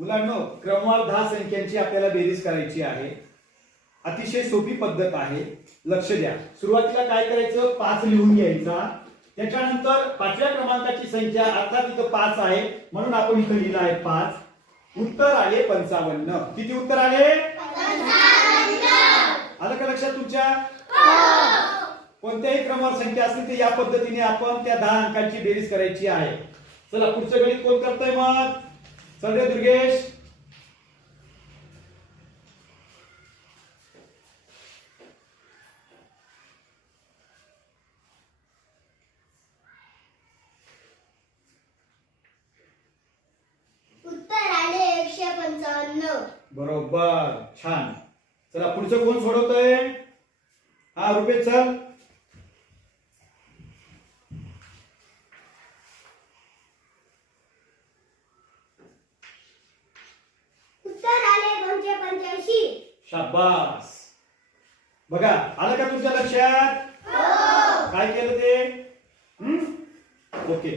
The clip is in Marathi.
मुलांनो, क्रमवार 10 संख्यांची आपल्याला बेरीज करायची आहे. अतिशय सोपी पद्धत आहे. लक्ष द्या. सुरुवातीला काय करायचं, 5 लिहून घ्यायचा. त्याच्यानंतर 5व्या क्रमांकाची संख्या, आता तिथं 5 आहे म्हणून आपण इथं लिहिलं आहे 5. उत्तर आले 55. किती उत्तर आले? 55. आलं का लक्षात तुमच्या? कोणत्याही क्रमांक संख्या असतील तर या पद्धतीने आपण त्या 10 अंकांची बेरीज करायची आहे. चला पुढचं गणित कोण करतंय मग? चल रे दुर्गेश. उत्तर आले 155. बरोबर, छान. चला पुढचं कोण सोडवतंय? हा रुपेश, चल. उत्तर आले 285. शाबास. बघा, आलं का तुमच्या लक्षात? काय केलं ते? ओके.